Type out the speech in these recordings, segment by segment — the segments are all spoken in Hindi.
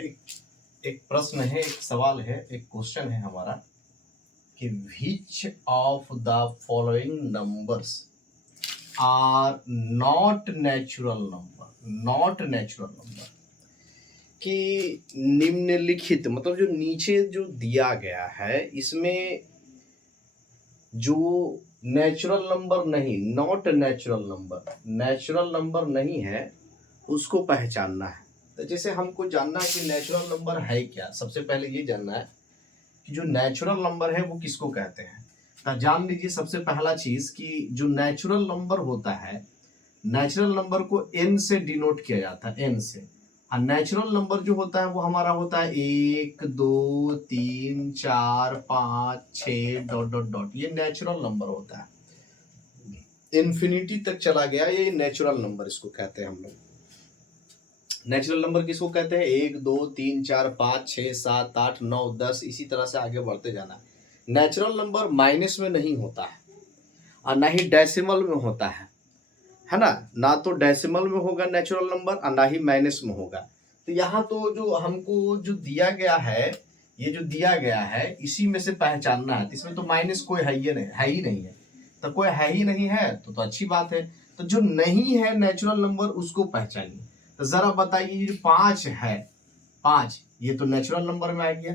एक प्रश्न है, एक सवाल है, एक क्वेश्चन है हमारा कि which of the following numbers are not natural number कि निम्नलिखित मतलब जो नीचे जो दिया गया है इसमें जो नेचुरल नंबर नहीं, नॉट नेचुरल नंबर नहीं है उसको पहचानना है। तो जैसे हमको जानना है कि नेचुरल नंबर है क्या, सबसे पहले ये जानना है कि जो नेचुरल नंबर है वो किसको कहते हैं। तो जान लीजिए सबसे पहला चीज कि जो नेचुरल नंबर होता है, नेचुरल नंबर को n से डिनोट किया जाता है, n से। और नेचुरल नंबर जो होता है वो हमारा होता है 1 2 3 4 5 6 डॉट डॉट डॉट, ये नेचुरल नंबर होता है। इन्फिनिटी तक चला गया ये नेचुरल नंबर, इसको कहते हैं हम लोग। नेचुरल नंबर किसको कहते हैं? 1 2 3 4 5 6 7 8 9 10, इसी तरह से आगे बढ़ते जाना है। नेचुरल नंबर माइनस में नहीं होता है और ना ही डेसिमल में होता है ना। ना तो डेसिमल में होगा नेचुरल नंबर और ना ही माइनस में होगा। तो यहाँ तो जो हमको जो दिया गया है, ये जो दिया गया है इसी में से पहचानना है। इसमें तो माइनस कोई है ही नहीं है। तो कोई है ही नहीं है तो अच्छी बात है। तो जो नहीं है नेचुरल नंबर उसको पहचानिए। तो जरा बताइए ये जो 5 है, 5 ये तो नेचुरल नंबर में आ गया।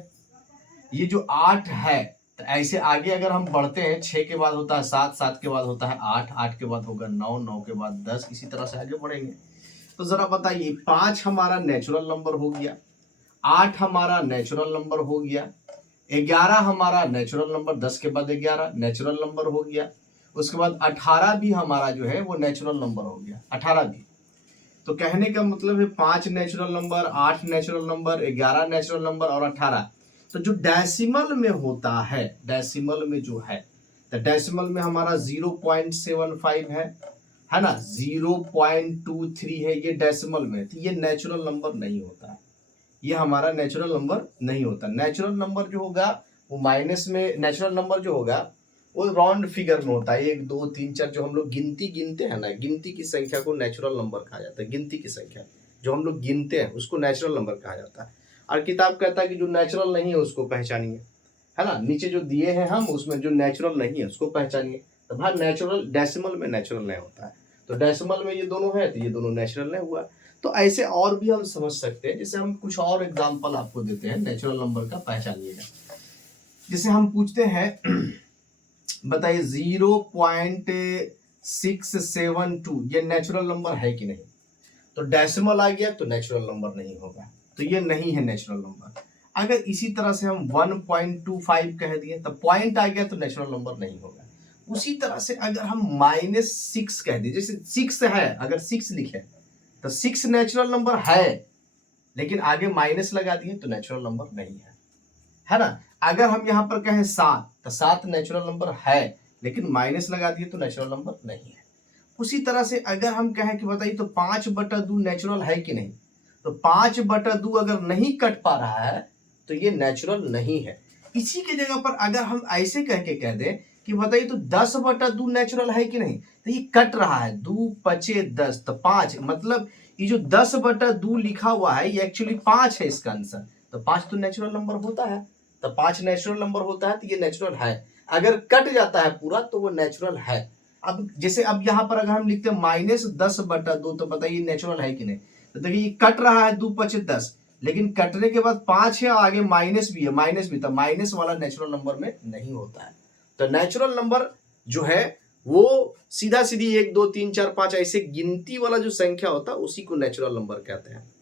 ये जो 8 है, तो ऐसे आगे अगर हम बढ़ते हैं 6 के बाद होता है 7, 7 के बाद होता है 8, 8 के बाद होगा 9, 9 के बाद 10, इसी तरह से आगे बढ़ेंगे। तो जरा बताइए 5 हमारा नेचुरल नंबर हो गया, 8 हमारा नेचुरल नंबर हो गया, 11 हमारा नेचुरल नंबर, 10 के बाद 11 नेचुरल नंबर हो गया। उसके बाद 18 भी हमारा जो है वो नेचुरल नंबर हो गया, 18 भी। तो कहने का मतलब है 5 natural number, 8 natural number, 11 natural number और 18। तो जो डेसिमल में होता है, डेसिमल में जो है, तो डेसिमल में हमारा 0.75 है ना, 0.23 है, ये डेसिमल में। तो ये नेचुरल नंबर नहीं होता है, ये हमारा नेचुरल नंबर नहीं होता। नेचुरल नंबर जो होगा वो माइनस में, नेचुरल नंबर जो होगा वो राउंड फिगर में होता है। 1 2 3 4 जो हम लोग गिनती गिनते हैं ना, गिनती की संख्या को नेचुरल नंबर कहा जाता है। गिनती की संख्या जो हम लोग गिनते हैं उसको नेचुरल नंबर कहा जाता है। और किताब कहता है कि जो नेचुरल नहीं है उसको पहचानिए, है ना। नीचे जो दिए हैं हम उसमें जो नेचुरल नहीं है उसको पहचानिए। तो भाई नेचुरल डेसिमल में नेचुरल नहीं होता है, तो डेसिमल में ये दोनों है तो ये दोनों नेचुरल नहीं हुआ। तो ऐसे और भी हम समझ सकते हैं। जैसे हम कुछ और एग्जाम्पल आपको देते हैं नेचुरल नंबर का, पहचानिएगा। जैसे हम पूछते हैं बताइए 0.672 ये नेचुरल नंबर है कि नहीं। तो डेसिमल आ गया तो नेचुरल नंबर नहीं होगा, तो ये नहीं है नेचुरल नंबर। अगर इसी तरह से हम 1.25 कह दिए तो पॉइंट आ गया तो नेचुरल नंबर नहीं होगा। उसी तरह से अगर हम -6 कह दिए, जैसे 6 है, अगर 6 लिखे तो 6 नेचुरल नंबर है, लेकिन आगे माइनस लगा दिए तो नेचुरल नंबर नहीं है ना। अगर हम यहाँ पर कहें 7 तो 7 नेचुरल नंबर है, लेकिन माइनस लगा दिए तो नेचुरल नंबर नहीं है। उसी तरह से अगर हम कहें कि बताइए तो 5/2 नेचुरल है कि नहीं, तो 5/2 अगर नहीं कट पा रहा है तो ये नेचुरल नहीं है। इसी की जगह पर अगर हम ऐसे कह के कह दें कि बताइए तो 10/2 नेचुरल है कि नहीं, तो ये कट रहा है, 2 5 10, तो 5 मतलब ये जो 10/2 लिखा हुआ है ये एक्चुअली 5 है इसका आंसर। तो 5 तो नेचुरल नंबर होता है, तो 5 नेचुरल नंबर होता है तो ये नेचुरल है। अगर कट जाता है पूरा तो वो नेचुरल है। अब जैसे अब यहाँ पर अगर हम लिखते हैं -10/2, तो बताइए नेचुरल है कि नहीं। तो देखिए ये कट रहा है 2 5 10, लेकिन कटने के बाद 5 है, आगे माइनस भी है, माइनस भी, तो माइनस वाला नेचुरल नंबर में नहीं होता है। तो नेचुरल नंबर जो है वो सीधा सीधी 1 2 3 4 5 ऐसे गिनती वाला जो संख्या होता है उसी को नेचुरल नंबर कहते हैं।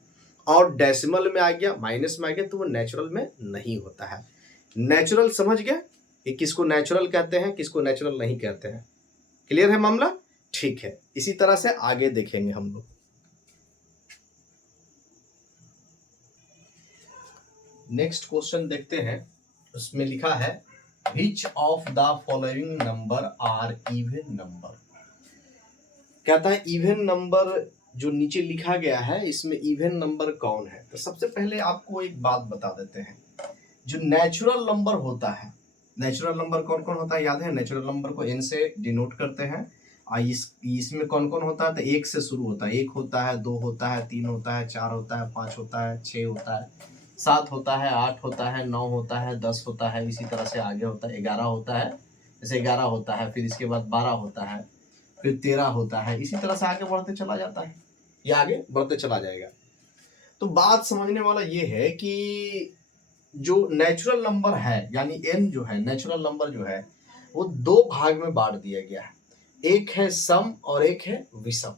और डेसिमल में आ गया, माइनस में आ गया, तो वो नेचुरल में नहीं होता है। नेचुरल समझ गया कि किसको नेचुरल कहते हैं, किसको नेचुरल नहीं कहते हैं। क्लियर है मामला? ठीक है, इसी तरह से आगे देखेंगे हम लोग। नेक्स्ट क्वेश्चन देखते हैं। उसमें लिखा है which of the following number are even number. कहता है इवन नंबर जो नीचे लिखा गया है इसमें इवन नंबर कौन है। तो सबसे पहले आपको एक बात बता देते हैं, जो नेचुरल नंबर होता है, नेचुरल नंबर कौन कौन होता है याद है? नेचुरल नंबर को n से डिनोट करते हैं इसमें कौन कौन होता है? तो एक से शुरू होता है, एक होता है, दो होता है, तीन होता है, चार होता है, पाँच होता है, छः होता है, सात होता है, आठ होता है, नौ होता है, 10 होता है, इसी तरह से आगे होता है, 11 होता है, जैसे 11 होता है, फिर इसके बाद 12 होता है, फिर 13 होता है, इसी तरह से आगे बढ़ते चला जाता है, ये आगे बढ़ते चला जाएगा। तो बात समझने वाला ये है कि जो नेचुरल नंबर है यानी n जो है, नेचुरल नंबर जो है वो दो भाग में बांट दिया गया है, एक है सम और एक है विषम।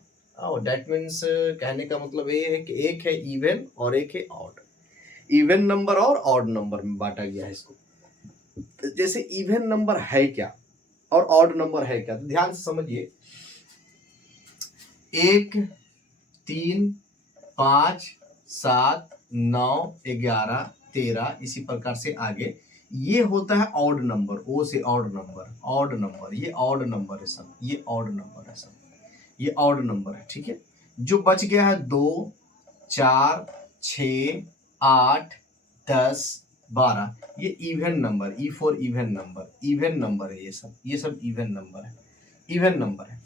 डेट मीन्स कहने का मतलब ये है कि एक है इवन और एक है ऑड। इवन नंबर और ऑड नंबर में बांटा गया है इसको। जैसे इवन नंबर है क्या और ऑड नंबर है क्या, तो ध्यान से समझिए। 1, 3, 5, 7, 9, 11, 13 इसी प्रकार से आगे, ये होता है ऑड नंबर, ओ से ऑड नंबर, ऑड नंबर, ये ऑड नंबर है सब, ये ऑड नंबर है सब, ये ऑड नंबर है, ठीक है। जो बच गया है 2, 4, 6, 8, 10, 12, ये even number, E for even number, even number है ये सब इवन नंबर है, इवन नंबर है।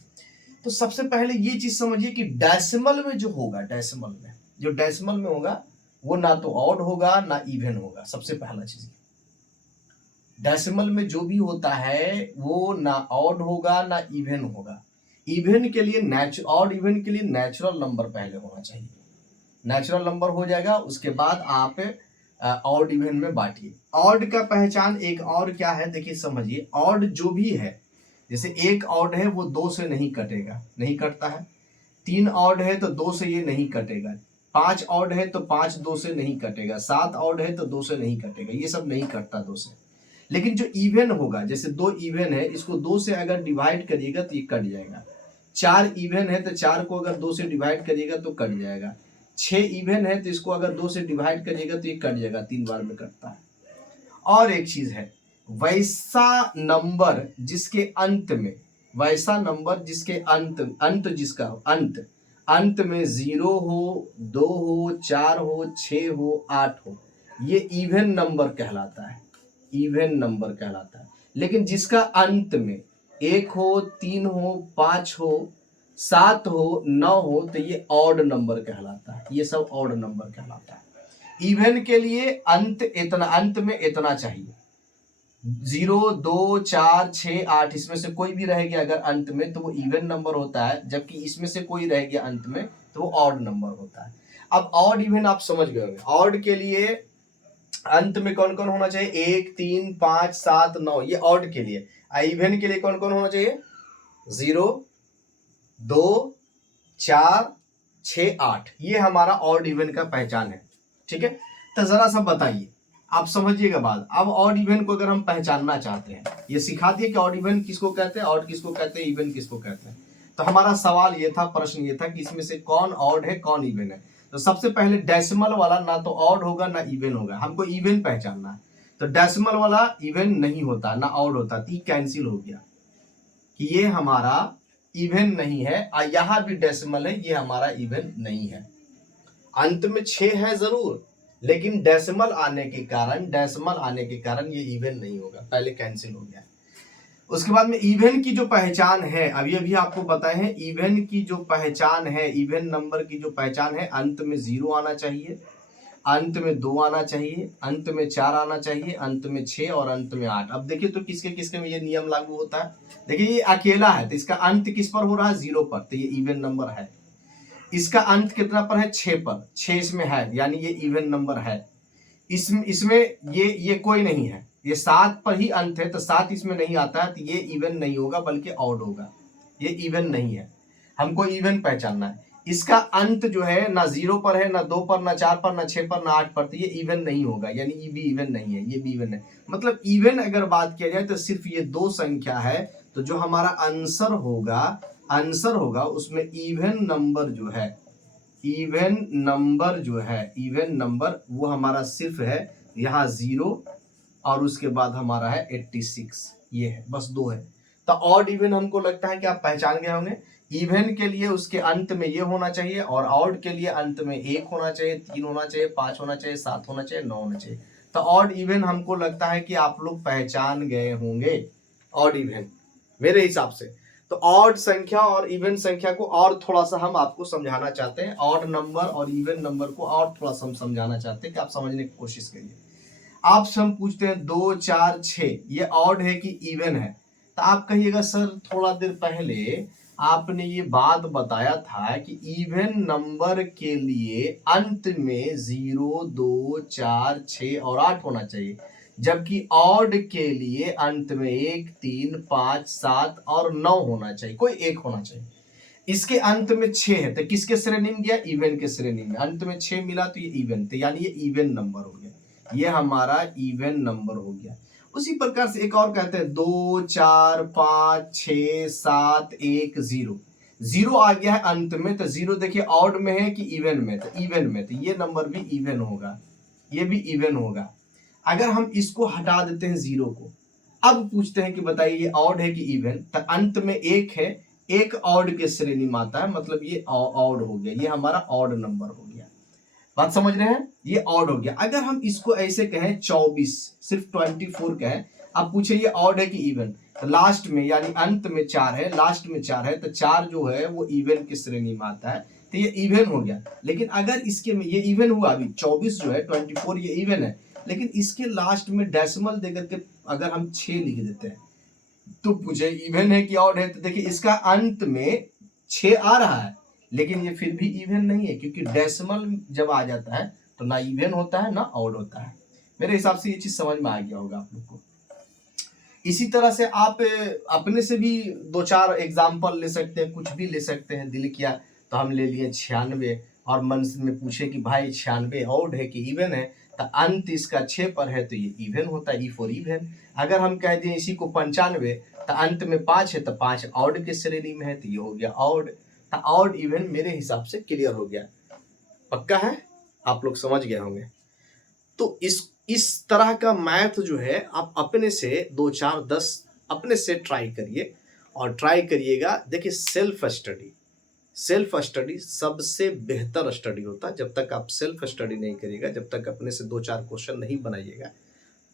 तो सबसे पहले ये चीज समझिए कि डेसिमल में जो होगा, डेसिमल में जो डेसिमल में होगा वो ना तो ऑड होगा ना इवन होगा। सबसे पहला चीज, डेसिमल में जो भी होता है वो ना ऑड होगा ना इवन होगा। इवन के लिए ऑड इवन के लिए नेचुरल नंबर पहले होना चाहिए, नेचुरल नंबर हो जाएगा, उसके बाद आप ऑड इवन में बांटिए। ऑड का पहचान एक और क्या है, देखिए समझिए। ऑड जो भी है, जैसे एक ऑड है वो 2 से नहीं कटेगा, नहीं कटता है। 3 ऑड है तो 2 से ये नहीं कटेगा। 5 ऑड है तो 5 2 से नहीं कटेगा। 7 ऑड है तो 2 से नहीं कटेगा, ये सब नहीं कटता 2 से। लेकिन जो इवन होगा, जैसे 2 इवन है, इसको 2 से अगर डिवाइड करिएगा तो ये कट जाएगा। 4 इवन है तो 4 को अगर 2 से डिवाइड करिएगा तो कट जाएगा। 6 इवन है तो इसको अगर 2 से डिवाइड करिएगा तो ये कट जाएगा, 3 बार में कटता है। और एक चीज है, वैसा नंबर जिसके अंत में, वैसा नंबर जिसके अंत जिसका हो, अंत में 0 हो, 2 हो, 4 हो, 6 हो, 8 हो, ये इवन नंबर कहलाता है, इवन नंबर कहलाता है। लेकिन जिसका अंत में 1 हो, 3 हो, 5 हो, 7 हो, 9 हो, तो ये ऑड नंबर कहलाता है, ये सब ऑड नंबर कहलाता है। इवन के लिए अंत में इतना चाहिए, 0, 2, 4, 6, 8 इसमें से कोई भी रह गया अगर अंत में तो वो इवन नंबर होता है, जबकि इसमें से कोई रह गया अंत में तो वो ऑड नंबर होता है। अब ऑड इवन आप समझ गए होंगे। ऑड के लिए अंत में कौन कौन होना चाहिए? 1, 3, 5, 7, 9, ये ऑड के लिए। इवन के लिए कौन कौन होना चाहिए? 0, 2, 4, 6, 8, ये हमारा ऑड इवन का पहचान है, ठीक है। तो जरा सा बताइए, आप समझिएगा बात। अब ऑड इवन को अगर हम पहचानना चाहते हैं, ये सिखा दिए कि ऑड इवन किसको कहते हैं, ऑड किसको कहते हैं, इवन किसको कहते हैं। तो हमारा सवाल ये था, प्रश्न ये था कि इसमें से कौन ऑड है कौन इवन है। तो सबसे पहले डेसिमल वाला ना तो ऑड होगा ना इवन होगा, हमको इवन पहचानना है। तो डेसिमल वाला इवन नहीं होता ना ऑड होता, तो कैंसिल हो गया कि ये हमारा इवन नहीं है। यहां भी डेसिमल है, ये हमारा इवन नहीं है। अंत में 6 है जरूर, लेकिन डेसिमल आने के कारण ये इवन नहीं होगा, पहले कैंसिल हो गया। उसके बाद में इवन की जो पहचान है, अभी आपको बताए हैं, इवन की जो पहचान है, इवन नंबर की जो पहचान है, अंत में 0 आना चाहिए, अंत में 2 आना चाहिए, अंत में 4 आना चाहिए, अंत में 6 और अंत में 8। अब देखिए तो किसके किसके में ये नियम लागू होता है। देखिए ये अकेला है तो इसका अंत किस पर हो रहा है? 0 पर, तो ये इवन नंबर है। इसका अंत कितना पर है? 6 पर, 6 इसमें है, यानी ये इवन नंबर है। इसमें ये कोई नहीं है, ये 7 पर ही अंत है, तो 7 इसमें नहीं आता है, तो ये इवन नहीं होगा बल्कि ऑड होगा, ये इवन नहीं है। हमको इवन पहचानना है। इसका अंत जो है ना 0 पर है, ना 2 पर, ना 4 पर, ना 6 पर, ना 8 पर, तो ये इवन नहीं होगा, यानी ये भी इवन नहीं है, ये भी इवन है। मतलब इवन अगर बात किया जाए तो सिर्फ ये 2 संख्या है। तो जो हमारा आंसर होगा उसमें इवन नंबर जो है, इवन नंबर वो हमारा सिर्फ है यहाँ 0 और उसके बाद हमारा है 86, ये है, बस 2 है। तो ऑड इवन हमको लगता है कि आप पहचान गए होंगे। इवन के लिए उसके अंत में ये होना चाहिए और ऑड के लिए अंत में 1 होना चाहिए, 3 होना चाहिए, 5 होना चाहिए, 7 होना चाहिए, 9 होना चाहिए। तो ऑड इवन हमको लगता है कि आप लोग पहचान गए होंगे, ऑड इवन मेरे हिसाब से। तो ऑड संख्या और इवन संख्या को और थोड़ा सा हम आपको समझाना चाहते हैं, ऑड नंबर और इवन नंबर को और थोड़ा सा हम समझाना चाहते हैं कि आप समझने की कोशिश करिए। आपसे हम पूछते हैं 2 4 6 ये ऑड है कि इवन है, तो आप कहिएगा सर थोड़ा देर पहले आपने ये बात बताया था कि इवन नंबर के लिए अंत में 0 2 4 6 और 8 होना चाहिए, जबकि ऑड के लिए अंत में 1 3 5 7 और 9 होना चाहिए, कोई एक होना चाहिए। इसके अंत में 6 है तो किसके श्रेणी में गया? इवन के श्रेणी में। अंत में 6 मिला तो ये इवन, तो यानी ये इवन नंबर हो गया, ये हमारा इवन नंबर हो गया। उसी प्रकार से एक और कहते हैं 2 4 5 6 7 1 0, 0 आ गया है अंत में, तो 0 देखिए ऑड में है कि इवन में? तो इवन में, तो ये नंबर भी इवन होगा, ये भी इवन होगा। अगर हम इसको हटा देते हैं 0 को, अब पूछते हैं कि बताइए ये ऑड है कि इवन, तो अंत में 1 है, एक ऑड के श्रेणी में आता है, मतलब ये ऑड हो गया, ये हमारा ऑड नंबर हो गया। बात समझ रहे हैं? ये ऑड हो गया। अगर हम इसको ऐसे कहें 24, सिर्फ 24 कहें, अब पूछे ये ऑड है कि इवन, तो लास्ट में यानी अंत में 4 है, लास्ट में 4 है, तो 4 जो है वो इवन की श्रेणी में आता है, तो ये इवन हो गया। लेकिन अगर इसके में ये इवन हुआ, अभी 24 जो है 24 ये इवन है, लेकिन इसके लास्ट में डेसिमल देकर के अगर हम 6 लिख देते हैं तो पूछे इवन है कि ऑड है, तो देखिए इसका अंत में 6 आ रहा है, लेकिन ये फिर भी इवन नहीं है, क्योंकि डेसिमल जब आ जाता है तो ना इवन होता है ना ऑड होता है। मेरे हिसाब से ये चीज समझ में आ गया होगा आप लोग को। इसी तरह से आप अपने से भी 2-4 एग्जाम्पल ले सकते हैं, कुछ भी ले सकते हैं। दिल किया तो हम ले लिए 96, और मन में पूछे कि भाई 96 ऑड है कि इवन है, तो अंत इसका 6 पर है तो ये इवन होता है, ई फॉर इवन। अगर हम कह दें इसी को 95, तो अंत में 5 है, तो 5 ऑड के श्रेणी में है, तो ये हो गया ऑड। तो ऑड इवन मेरे हिसाब से क्लियर हो गया, पक्का है, आप लोग समझ गए होंगे। तो इस तरह का मैथ जो है आप अपने से 2-4 10 अपने से ट्राई करिए, और ट्राई करिएगा। देखिए सेल्फ स्टडी सबसे बेहतर स्टडी होता है। जब तक आप सेल्फ स्टडी नहीं करिएगा, जब तक अपने से 2-4 क्वेश्चन नहीं बनाइएगा,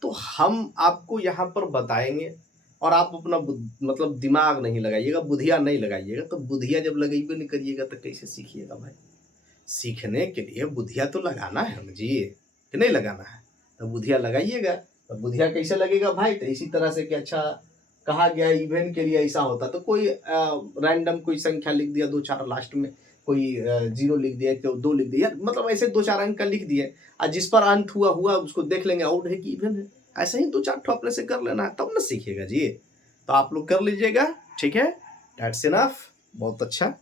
तो हम आपको यहाँ पर बताएंगे और आप अपना मतलब दिमाग नहीं लगाइएगा, बुधिया नहीं लगाइएगा। तो बुधिया जब लगाइए नहीं करिएगा तो कैसे सीखिएगा भाई? सीखने के लिए बुधिया तो लगाना है समझिए, कि नहीं लगाना है? तो बुधिया लगाइएगा। तो बुधिया कैसे लगेगा भाई? तो इसी तरह से कि अच्छा कहा गया है इवन के लिए ऐसा होता, तो कोई रैंडम कोई संख्या लिख दिया 2-4, लास्ट में कोई 0 लिख दिया, तो 2 लिख दिया, मतलब ऐसे 2-4 अंक का लिख दिए, और जिस पर अंत हुआ उसको देख लेंगे ऑड है कि इवन है। ऐसे ही 2-4 ठो अपने से कर लेना है, तब ना सीखिएगा जी। तो आप लोग कर लीजिएगा, ठीक है, दैट्स इनफ, बहुत अच्छा।